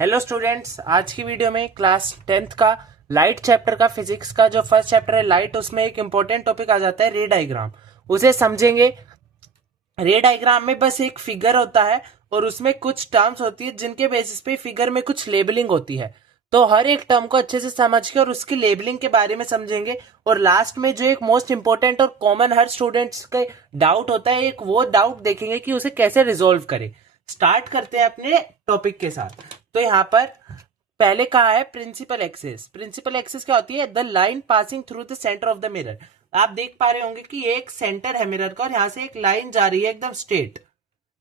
Hello students, आज की video में क्लास 10th का लाइट चैप्टर का फिजिक्स का जो फर्स्ट चैप्टर है लाइट, उसमें एक इंपॉर्टेंट टॉपिक आ जाता है रे डायग्राम। उसे समझेंगे। रे डायग्राम में बस एक फिगर होता है और उसमें कुछ टर्म्स होती है जिनके बेसिस पे फिगर में कुछ लेबलिंग होती है। तो हर एक टर्म को अच्छे से समझ के और उसकी लेबलिंग के बारे में समझेंगे। और लास्ट में जो एक मोस्ट इंपॉर्टेंट और कॉमन हर स्टूडेंट्स का डाउट होता है, एक वो डाउट देखेंगे कि उसे कैसे रिजोल्व करें। स्टार्ट करते हैं अपने टॉपिक के साथ। तो यहाँ पर पहले कहा है प्रिंसिपल एक्सिस। प्रिंसिपल एक्सिस क्या होती है? The line passing through the centre of the mirror. आप देख पा रहे होंगे कि एक सेंटर है मिरर का और यहां से एक लाइन जा रही है एकदम स्ट्रेट।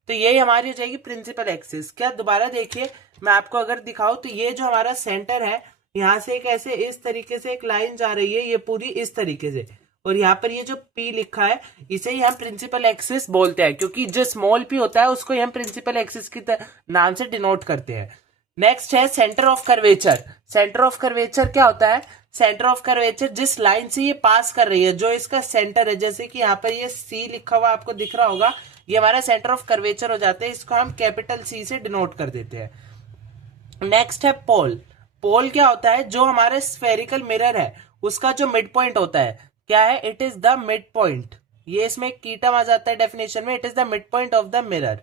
तो यही हमारी हो जाएगी प्रिंसिपल एक्सिस। क्या दोबारा देखिए, मैं आपको अगर दिखाऊं तो ये जो हमारा सेंटर है, यहां से एक ऐसे इस तरीके से एक लाइन जा रही है, ये पूरी इस तरीके से। और यहाँ पर ये जो P लिखा है, इसे ही हम प्रिंसिपल एक्सिस बोलते हैं, क्योंकि जो स्मॉल p होता है उसको हम प्रिंसिपल एक्सिस की नाम से डिनोट करते हैं। नेक्स्ट है centre of curvature. Centre of curvature क्या होता है? सेंटर ऑफ कर्वेचर जिस लाइन से ये पास कर रही है, जो इसका सेंटर है, जैसे कि यहाँ पर ये C लिखा हुआ आपको दिख रहा होगा, ये हमारा सेंटर ऑफ कर्वेचर हो जाता है। इसको हम कैपिटल C से डिनोट कर देते हैं। नेक्स्ट है पोल। पोल क्या होता है? जो हमारे स्फेरिकल मिरर है उसका जो मिड पॉइंट होता है, क्या है? It is the mid point. ये इसमें एक की टर्म आ जाता है डेफिनेशन में, it is the mid point of the mirror.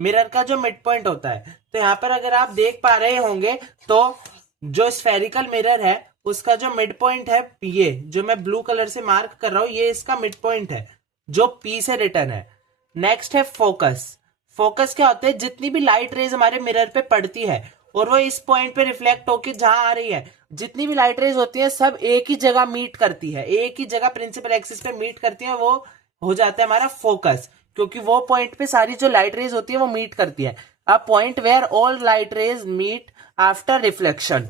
Mirror का जो मिड पॉइंट होता है। तो यहाँ पर अगर आप देख पा रहे होंगे तो जो स्फेरिकल मिरर है उसका जो मिड पॉइंट है, ये जो मैं ब्लू कलर से मार्क कर रहा हूं, ये इसका मिड पॉइंट है जो P से रिटर्न है। नेक्स्ट है फोकस। फोकस क्या होता है? जितनी भी लाइट रेज हमारे मिरर पे पड़ती है और वो इस पॉइंट पे रिफ्लेक्ट होकर जहां आ रही है, जितनी भी लाइट रेज होती है सब एक ही जगह मीट करती है, एक ही जगह प्रिंसिपल एक्सिस पे मीट करती है, वो हो जाता है हमारा फोकस। क्योंकि वो पॉइंट पे सारी जो लाइट रेज होती है वो मीट करती है। A point where all light rays meet after reflection.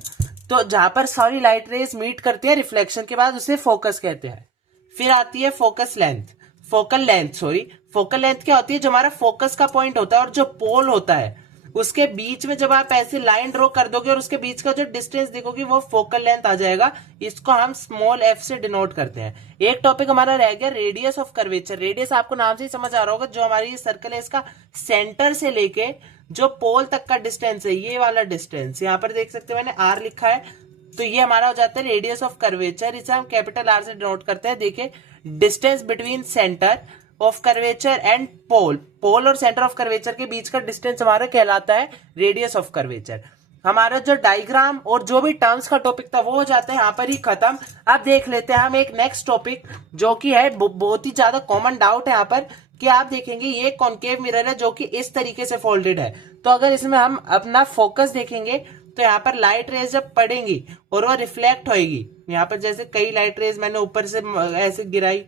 तो जहां पर सारी लाइट रेज मीट करती है रिफ्लेक्शन के बाद, उसे फोकस कहते हैं। फिर आती है focus length. Focal length, sorry, focal length क्या होती है? जो हमारा फोकस का पॉइंट होता है और जो पोल होता है उसके बीच में जब आप ऐसे लाइन ड्रॉ कर दोगे और उसके बीच का जो डिस्टेंस देखोगे वो फोकल लेंथ आ जाएगा। इसको हम स्मॉल f से डिनोट करते हैं। एक टॉपिक हमारा रह गया रेडियस ऑफ कर्वेचर। रेडियस आपको नाम से ही समझ आ रहा होगा, जो हमारी सर्कल है इसका सेंटर से लेके जो पोल तक का डिस्टेंस है, ये वाला डिस्टेंस यहाँ पर देख सकते हैं मैंने r लिखा है। तो ये हमारा हो जाता है रेडियस ऑफ कर्वेचर। इसे हम कैपिटल R से डिनोट करते हैं। देखिए, distance between centre of curvature and pole. Pole और सेंटर ऑफ कर्वेचर के बीच का डिस्टेंस हमारा कहलाता है रेडियस ऑफ कर्वेचर। हमारा जो डायग्राम और जो भी टर्म्स का टॉपिक था वो हो जाता है यहाँ पर ही खत्म। अब देख लेते हैं हम एक नेक्स्ट टॉपिक, जो कि है बहुत ही ज्यादा कॉमन डाउट है यहाँ पर, कि आप देखेंगे ये कॉन्केव मिरर है जो कि इस तरीके से फोल्डेड है। तो अगर इसमें हम अपना फोकस देखेंगे तो यहाँ पर लाइट रेज जब पड़ेंगी और वो रिफ्लेक्ट होएगी, यहाँ पर जैसे कई लाइट रेज मैंने ऊपर से ऐसे गिराई,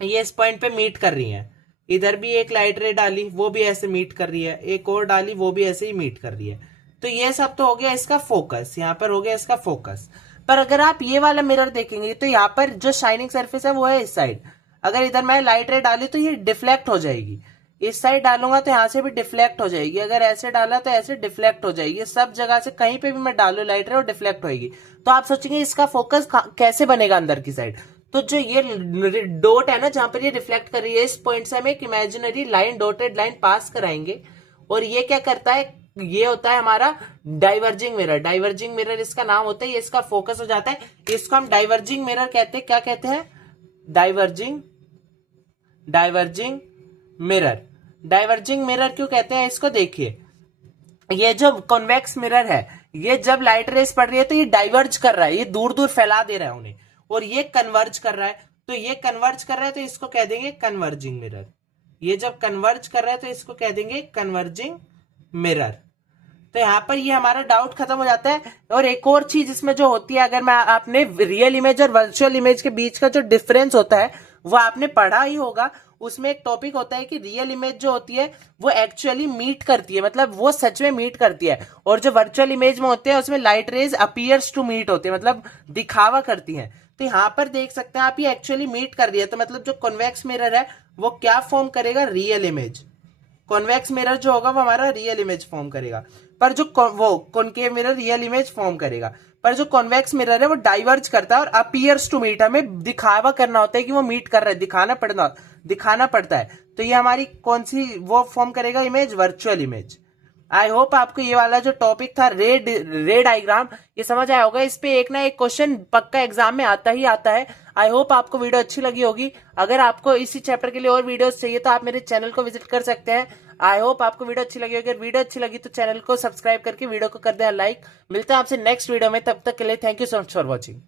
ये इस पॉइंट पे मीट कर रही है। इधर भी एक लाइट रे डाली, वो भी ऐसे मीट कर रही है, एक और डाली, वो भी ऐसे ही मीट कर रही है। तो ये सब तो हो गया इसका फोकस, यहाँ पर हो गया इसका फोकस। पर अगर आप ये वाला मिरर देखेंगे तो यहाँ पर जो शाइनिंग सरफेस है वो है इस साइड। अगर इधर मैं लाइट रे डाली तो ये डिफ्लेक्ट हो जाएगी। इस साइड डालूंगा तो यहाँ से भी डिफ्लेक्ट हो जाएगी, अगर ऐसे डाला तो ऐसे डिफ्लेक्ट हो जाएगी। सब जगह से कहीं पे भी मैं डालू लाइट रे और डिफ्लेक्ट होगी। तो आप सोचेंगे इसका फोकस कैसे बनेगा अंदर की साइड? तो जो ये डॉट है ना, जहां पर ये रिफ्लेक्ट कर रही है, इस पॉइंट से हम एक इमेजिनरी लाइन, डॉटेड लाइन पास कराएंगे। और ये क्या करता है? ये होता है हमारा डाइवर्जिंग मिरर। डाइवर्जिंग मिरर इसका नाम होता है, ये इसका फोकस हो जाता है। इसको हम डाइवर्जिंग मिरर कहते हैं। क्या कहते हैं? Diverging mirror. डाइवर्जिंग मिरर क्यों कहते हैं इसको? देखिए, ये जो कॉन्वेक्स मिरर है, ये जब लाइट रेस पड़ रही है तो ये डाइवर्ज कर रहा है, ये दूर दूर फैला दे रहा है उन्हें, और ये कन्वर्ज कर रहा है। तो ये कन्वर्ज कर रहा है तो इसको कह देंगे कन्वर्जिंग मिरर। ये जब कन्वर्ज कर रहा है तो इसको कह देंगे कन्वर्जिंग मिरर। तो यहाँ पर ये हमारा डाउट खत्म हो जाता है। और एक और चीज इसमें जो होती है, अगर मैं आपने रियल इमेज और वर्चुअल इमेज के बीच का जो डिफरेंस होता है वो आपने पढ़ा ही होगा। उसमें एक टॉपिक होता है कि रियल इमेज जो होती है वो एक्चुअली मीट करती है, मतलब वो सच में मीट करती है। और जो वर्चुअल इमेज में होते हैं उसमें light rays appears to meet होते हैं, मतलब दिखावा करती हैं। तो यहाँ पर देख सकते हैं आप, ये एक्चुअली मीट कर रही है। तो मतलब जो कॉन्वेक्स मिरर है वो क्या फॉर्म करेगा? Real image. कॉन्वेक्स मिरर जो होगा वो हमारा रियल इमेज फॉर्म करेगा, पर जो वो concave mirror real image form करेगा। पर जो कॉन्वेक्स मिरर है वो डाइवर्ज करता है और अपीयर्स टू मीट, हमें दिखावा करना होता है कि वो मीट कर रहा है, दिखाना पड़ता है। तो ये हमारी कौन सी वो फॉर्म करेगा? Image, virtual image. I hope आपको ये वाला जो टॉपिक था रे डायग्राम ये समझ आया होगा। इस पे एक ना एक क्वेश्चन पक्का एग्जाम में आता ही आता है। आई होप आपको वीडियो अच्छी लगी होगी। अगर आपको इसी चैप्टर के लिए और वीडियोस चाहिए तो आप मेरे चैनल को विजिट कर सकते हैं। आई होप आपको वीडियो अच्छी लगी होगी। अगर वीडियो अच्छी लगी तो चैनल को सब्सक्राइब करके वीडियो को कर दें लाइक। मिलते हैं आपसे नेक्स्ट वीडियो में, तब तक के लिए thank you so much for watching.